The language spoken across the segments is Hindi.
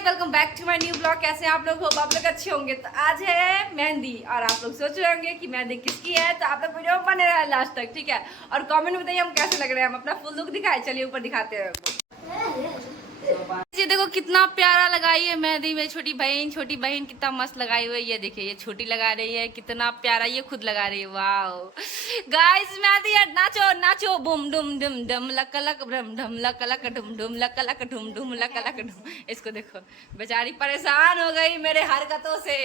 Guys welcome back to my new blog. कैसे हैं आप लोग? होप आप लोग अच्छे होंगे। तो आज है मेहंदी और आप लोग सोच रहे होंगे कि मेहंदी किसकी है, तो आप लोग वीडियो में बने रहे लास्ट तक, ठीक है। और कमेंट में बताइए हम कैसे लग रहे हैं, हम अपना फुल लुक दिखाए। चलिए ऊपर दिखाते हैं। ये देखो कितना प्यारा लगाई है मेहंदी में छोटी बहन कितना मस्त लगाई हुई है। ये देखिए ये छोटी लगा रही है, कितना प्यारा ये खुद लगा रही है। वाओ गाइस मेहंदी है, नाचो नाचो बुम डुम डुम डम लक लक डम डम लक लक डुम डुम लक लक डुम डुम लक लक डुम। इसको देखो बेचारी परेशान हो गई मेरे हरकतों से।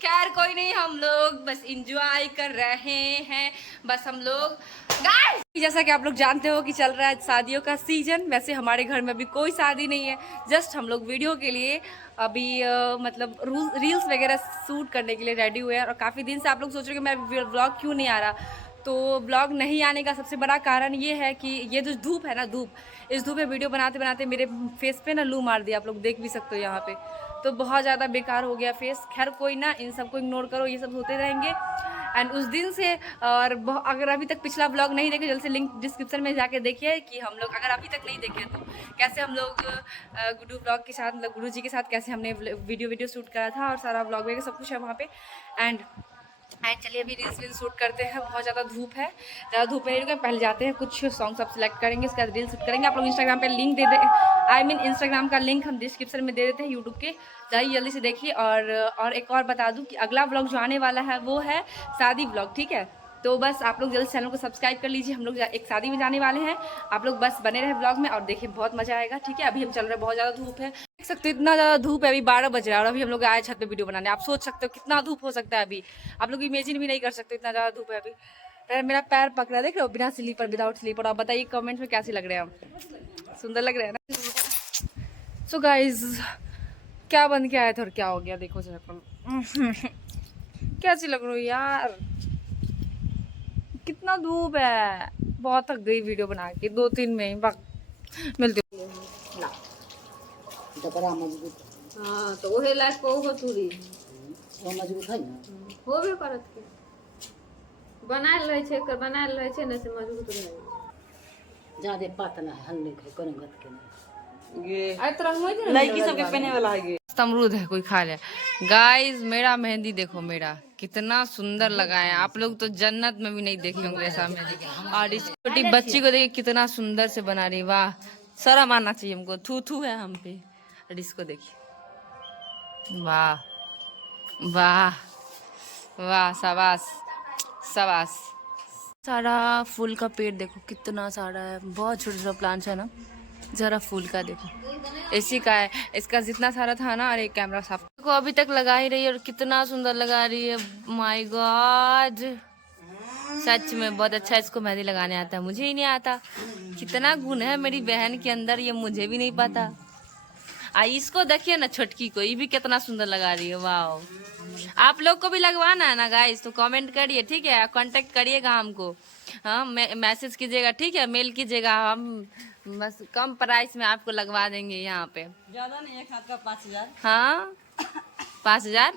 खैर कोई नहीं, हम लोग बस इंजॉय कर रहे हैं। बस हम लोग गाइस जैसा कि आप लोग जानते हो कि चल रहा है शादियों का सीजन। वैसे हमारे घर में अभी कोई शादी नहीं है, जस्ट हम लोग वीडियो के लिए अभी मतलब रील्स वगैरह शूट करने के लिए रेडी हुए हैं। और काफ़ी दिन से आप लोग सोच रहे हो कि मैं व्लॉग क्यों नहीं आ रहा। तो व्लॉग नहीं आने का सबसे बड़ा कारण ये है कि ये जो धूप है ना, इस धूप में वीडियो बनाते बनाते मेरे फेस पे ना लू मार दिया। आप लोग देख भी सकते हो यहाँ पे, तो बहुत ज़्यादा बेकार हो गया फेस। खैर कोई ना, इन सबको इग्नोर करो, ये सब होते रहेंगे। एंड उस दिन से और अगर अभी तक पिछला ब्लॉग नहीं देखे, जल्द से लिंक डिस्क्रिप्शन में जाके देखिए कि हम लोग अगर अभी तक नहीं देखे तो कैसे हम लोग गुड्डू ब्लॉग के साथ, मतलब गुरु जी के साथ कैसे हमने वीडियो शूट करा था। और सारा ब्लॉग वगैरह सब कुछ है वहाँ पे। एंड चलिए अभी रील्स शूट करते हैं। बहुत ज़्यादा धूप है, ज़्यादा धूप नहीं रुके, पहले जाते हैं कुछ सॉन्ग सब सिलेक्ट करेंगे, उसके बाद रील शूट करेंगे। आप लोग इंस्टाग्राम पे लिंक दे दे, इंस्टाग्राम का लिंक हम डिस्क्रिप्शन में दे देते हैं यूट्यूब के, जाइए जल्दी से देखिए। और एक और बता दूं कि अगला व्लॉग जो आने वाला है वो है शादी व्लॉग, ठीक है। तो बस आप लोग जल्दी चैनल को सब्सक्राइब कर लीजिए। हम लोग एक शादी में जाने वाले हैं, आप लोग बस बने रहे ब्लॉग में और देखिए बहुत मजा आएगा, ठीक है। अभी हम चल रहे हैं, बहुत ज़्यादा धूप है, देख सकते हो इतना ज़्यादा धूप है। अभी 12 बज रहा है और अभी हम लोग आए छत पे वीडियो बनाने। आप सोच सकते हो कितना धूप हो सकता है अभी, आप लोग इमेजिन भी नहीं कर सकते इतना ज़्यादा धूप है अभी। मेरा पैर पक रहा है, देख रहे हो, बिना स्लीपर, विदाउट स्लीपर। आप बताइए कमेंट में कैसे लग रहे हैं हम, सुंदर लग रहे हैं ना। सो गाइज क्या बन के आया था और क्या हो गया, देखो जरा कैसी लग रही हो यार, कितना धूप है। बहुत थक गई वीडियो बना के, 2-3 में वक्त मिलती हूँ। हाँ तो वही लाइफ को हो तुरी वो मजबूत है ना, होबे करत के बनायल रहे छे न से मजबूत रहे। ज्यादा पातला है, हल्ले के करंगत के नहीं। ये आई तरह मोई दे लड़की सबके पहने वाला है ये अमरूद है, कोई खा ले। गाइस मेरा मेहंदी देखो, मेरा कितना सुंदर लगा है। आप लोग तो जन्नत में भी नहीं देखे होंगे ऐसा मेहंदी। और इस छोटी बच्ची को देखिए कितना सुंदर से बना रही, वाह शर्म आना चाहिए हमको, थू थू है हम पे। और इसको देखिए, वाह वाह वाह, शाबाश शाबाश। सारा फूल का पेड़ देखो कितना सारा है, बहुत छोटा छोटा प्लांट्स है ना। जरा फूल का देखो, इसी का है, इसका जितना सारा था ना। अरे कैमरा साफ देखो, अभी तक लगा ही रही है और कितना सुंदर लगा रही है। माय गॉड सच में बहुत अच्छा इसको मेहंदी लगाने आता है, मुझे ही नहीं आता। कितना गुण है मेरी बहन के अंदर, ये मुझे भी नहीं पता। इसको देखिए ना छोटकी को, ये भी कितना सुंदर लगा रही है। वाह आप लोग को भी लगवाना है ना गाइस, तो कमेंट करिए, ठीक है। कांटेक्ट करिएगा हमको, हाँ मैसेज कीजिएगा, ठीक है, मेल कीजिएगा। हम बस कम प्राइस में आपको लगवा देंगे यहाँ पे, ज्यादा नहीं, एक हाथ का 5000। हाँ 5000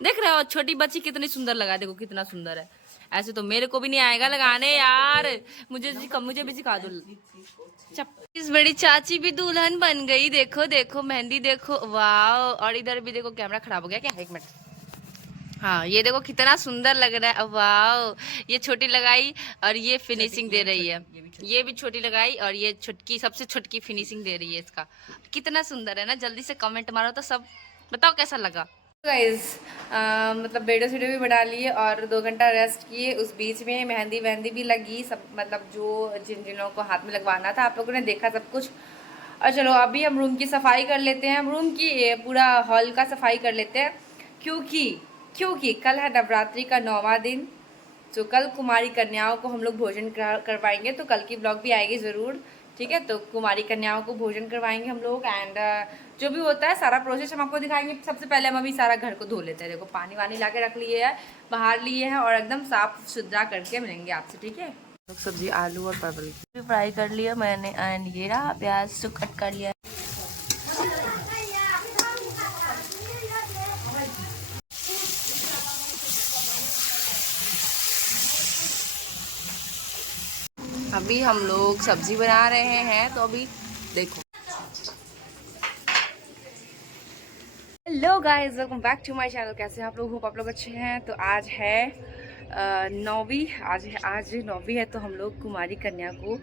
देख रहे हो, छोटी बच्ची कितनी सुंदर लगा, देखो कितना सुंदर है। ऐसे तो मेरे को भी नहीं आएगा लगाने यार, मुझे भी सिखा दो। इस बड़ी चाची भी दुल्हन बन गई, देखो देखो मेहंदी देखो, वाह। और इधर भी देखो, कैमरा खराब हो गया क्या, 1 मिनट। हाँ ये देखो कितना सुंदर लग रहा है, वाह। ये छोटी लगाई और ये फिनिशिंग दे रही है, ये भी छोटी लगाई और ये छोटकी, सबसे छोटकी फिनिशिंग दे रही है इसका। कितना सुंदर है ना, जल्दी से कमेंट मारो तो सब बताओ कैसा लगा। गाइस मतलब वीडियो भी बना लिए और 2 घंटा रेस्ट किए। उस बीच में मेहंदी भी लगी सब, मतलब जो जिन जिन लोगों को हाथ में लगवाना था आप लोगों ने देखा सब कुछ। और चलो अभी हम रूम की सफाई कर लेते हैं, रूम की पूरा हॉल का सफाई कर लेते हैं, क्योंकि कल है नवरात्रि का 9वां दिन। जो कल कुमारी कन्याओं को हम लोग भोजन करवाएंगे, तो कल की ब्लॉग भी आएगी ज़रूर, ठीक है। तो कुमारी कन्याओं को भोजन करवाएंगे हम लोग। एंड जो भी होता है सारा प्रोसेस हम आपको दिखाएंगे। सबसे पहले हम अभी सारा घर को धो लेते हैं, देखो पानी वानी ला के रख लिए है, बाहर लिए हैं और एकदम साफ सुथरा करके मिलेंगे आपसे, ठीक है। सब्जी आलू और परवल की फ्राई कर लिया मैंने। एंड ये रहा प्याज तो कट कर लिया। अभी हम लोग सब्जी बना रहे हैं, तो अभी देखो hello guys, welcome back to my channel. कैसे हैं आप लोग? होप आप लोग अच्छे हैं। तो आज है 9वीं, आज 9वीं है, तो हम लोग कुमारी कन्या को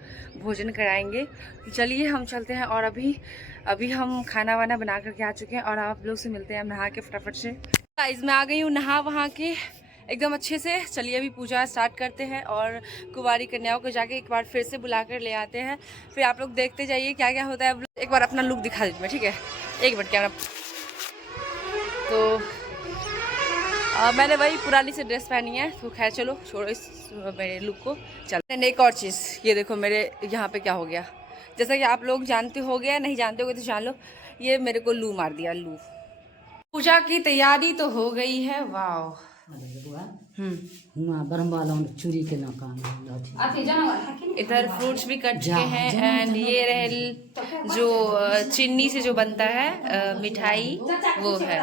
भोजन कराएंगे। तो चलिए हम चलते हैं। और अभी हम खाना वाना बना करके आ चुके हैं और आप लोग से मिलते हैं हम नहा के फटाफट से। गाइस मैं आ गई हूँ नहा वहाँ के एकदम अच्छे से। चलिए अभी पूजा स्टार्ट करते हैं और कुमारी कन्याओं को जाके एक बार फिर से बुला कर ले आते हैं। फिर आप लोग देखते जाइए क्या क्या होता है। एक बार अपना लुक दिखा दीजिए, ठीक है? एक मिनट कैमरा। तो मैंने वही पुरानी से ड्रेस पहनी है, तो खैर चलो छोड़ो इस मेरे लुक को। चलते एक और चीज़, ये देखो मेरे यहाँ पे क्या हो गया। जैसा कि आप लोग जानते हो गया, नहीं जानते होगे तो जान लो, ये मेरे को लू मार दिया, लू। पूजा की तैयारी तो हो गई है। वाह। चूड़ी के ना काम इधर फ्रूट्स भी कट चुके हैं एंड ये रहे जो चीनी से जो बनता है मिठाई, वो है।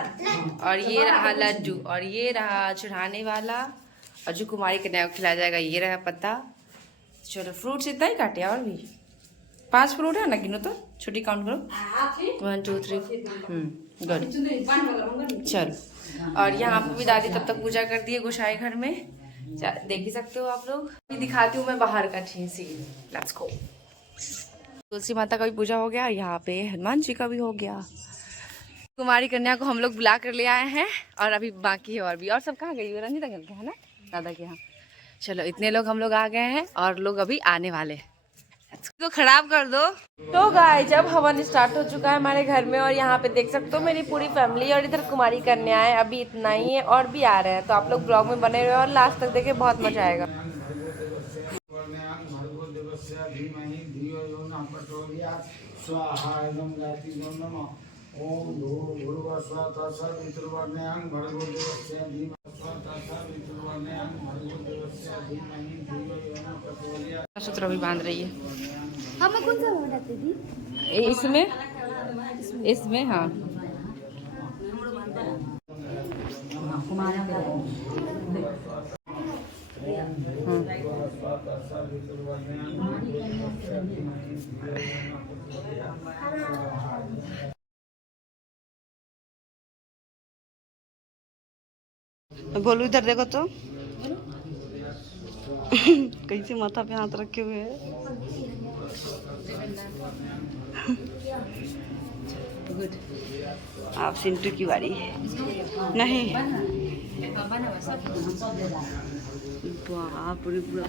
और ये रहा लड्डू और ये रहा चढ़ाने वाला, और जो कुमारी कन्या को खिलाया जाएगा ये रहा पत्ता। चलो फ्रूट्स इतना ही काटे, और भी 5 फ्रूट है ना, गिनो तो, छोटी काउंट करो। 1 2 3 गुड। चलो, और यहाँ पे भी दादी तब तक पूजा कर दी है गोसाई घर में, देख ही सकते हो आप लोग। अभी दिखाती हूँ मैं बाहर का सीन। Let's go. तुलसी माता का भी पूजा हो गया, यहाँ पे हनुमान जी का भी हो गया। कुमारी कन्या को हम लोग बुला कर ले आए हैं और अभी बाकी है। और भी, और सब कहाँ गई? रंजीता घर के है ना, दादा के यहाँ। चलो इतने लोग हम लोग आ गए हैं और लोग अभी आने वाले। तो खराब कर दो। तो गाइस जब हवन स्टार्ट हो चुका है हमारे घर में, और यहाँ पे देख सकते हो मेरी पूरी फैमिली, और इधर कुमारी कन्या है। अभी इतना ही है और भी आ रहे हैं, तो आप लोग ब्लॉग में बने हुए और लास्ट तक देखें, बहुत मजा आएगा। सूत्र भी बांध रही है। हमें कौन सा हो जाती थी? इसमें हाँ। बोलू इधर देखो तो कैसे माथा पे हाथ रखे हुए है। गुड। आप सिंटू की बारी। नहीं पूरी पूरा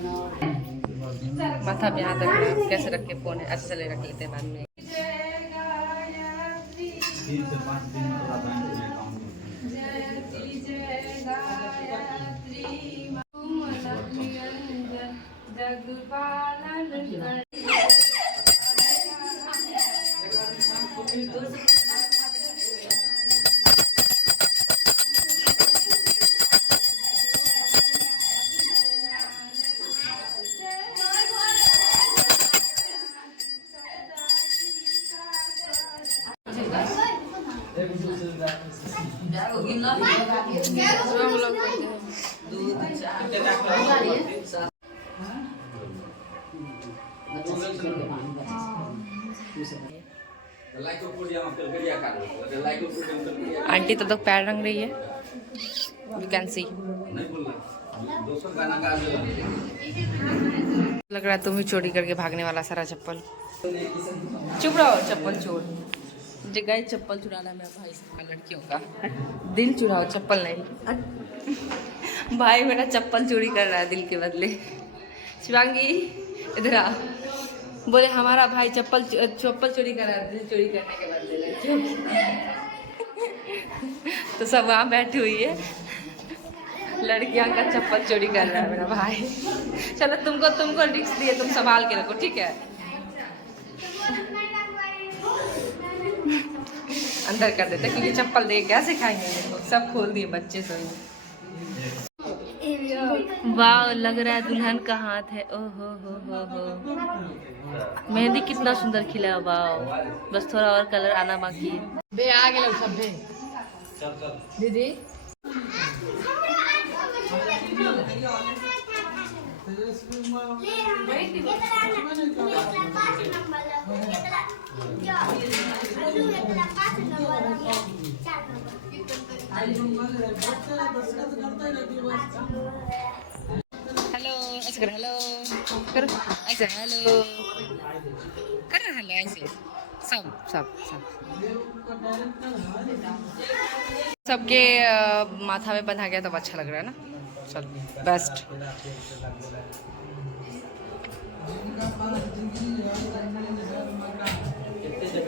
माथा पे हाथ रख, कैसे रख के फोन है अच्छे से रख लेते हैं बाद में। आंटी तो पैर रंग रही है, यू कैन सी। लग रहा है तुम ही चोरी करके भागने वाला सारा चप्पल। चुप रहो, चप्पल चोर। जगह चप्पल चुराना मेरा भाई से लड़कियों का दिल चुराओ, चप्पल नहीं। भाई मेरा चप्पल चोरी कर रहा है दिल के बदले। शिवांगी इधर आ। बोले हमारा भाई चप्पल चोरी कर रहा है दिल चोरी करने के बदले। तो सब वहाँ बैठी हुई है, लड़कियां का चप्पल चोरी कर रहा है मेरा भाई। चलो तुमको रिस्क दिए, तुम संभाल के रखो, ठीक है? अंदर कर देते क्योंकि चप्पल दे कैसे खाएंगे, सब खोल दिए बच्चे सब। वाह, लग रहा है दुल्हन का हाथ है। ओहो हो। मेहंदी कितना सुंदर खिला है। वाह, बस थोड़ा और कलर आना बाकी है। बे आ गए सब बे दीदी। हेलो ऐसे करो, हेलो करो, ऐसे हेलो करो, हेलो ऐसे सब सब सब सबके माथा में बंधा गया तब अच्छा लग रहा है ना। चल बेस्ट।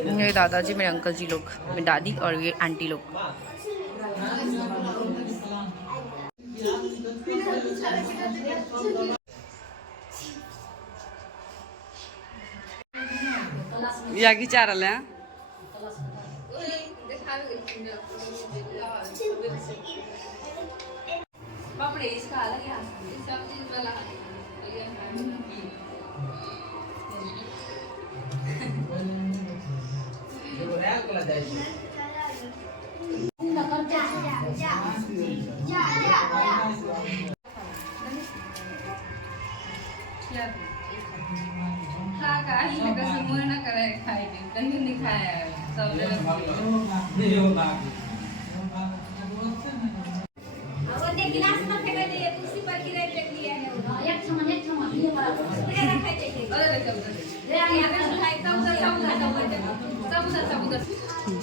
मेरे दादाजी, मेरे अंकल जी लोग, मेरी दादी और ये आंटी लोग। या की चार ले बापरे इसका अलग है सब चीज वाला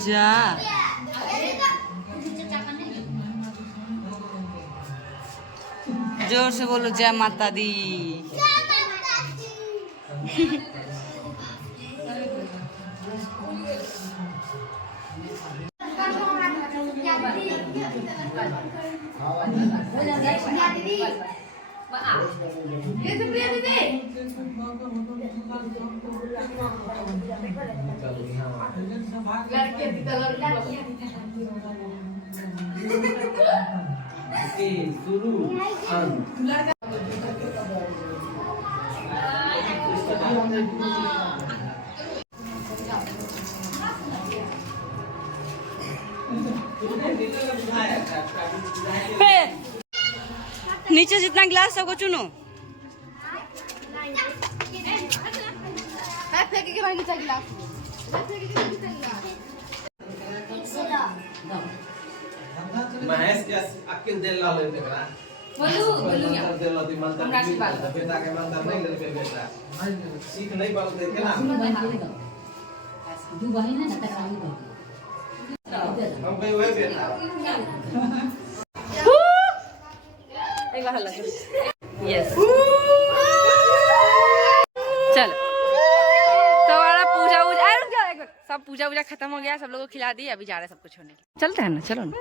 जा जोर से बोलो जय माता दी। नीचे जितना गिलास सबको चुनो। महेश के अकिल दिल ला लेते करा बोलू बोलू या दिल ला दी मंत्र हमरा से बात बेटा के मंत्र नहीं लेते बेटा सीख नहीं पाते के ना दू बहन है ना टकरावी कर हम कहीं वही बेटा एक बार हल्ला यस चल तो हमारा पूजा वूजा रुक जाओ एक बार। सब पूजा वूजा खत्म हो गया, सब लोगों को खिला दी, अभी जा रहे हैं सब कुछ होने के। चलते हैं ना, चलो ना।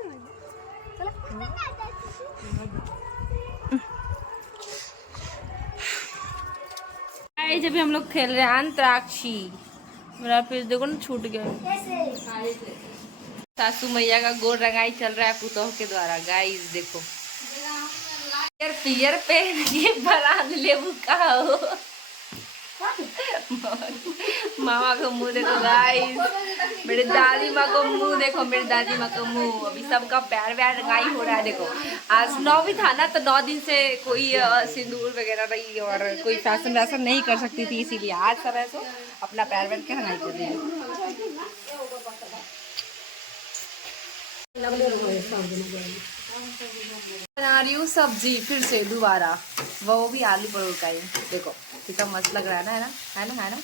जब भी हम लोग खेल रहे हैं अंतराक्षी, मेरा फिर देखो ना छूट गया। सासू मैया का गोर रंगाई चल रहा है पुतोह के द्वारा। गाइस देखो पियर पियर पे ये बरान लेबू का हो। मामा का मुंह देखो गाइस, मेरे दादी माँ को मुंह देखो, मेरी दादी माँ का मुंह। अभी सबका प्यार व्यार रंगाई हो रहा है। देखो आज 9 भी था ना, तो 9 दिन से कोई सिंदूर वगैरह नहीं और कोई फैशन वैसन नहीं कर सकती थी, इसीलिए आज सब ऐसा अपना प्यार व्यार के रंगाई कर रही है। बना रही हूँ सब्जी फिर से दोबारा, वो भी आलू परोर का ही। देखो कितना मस्त लग रहा है ना, है ना, है ना, है ना।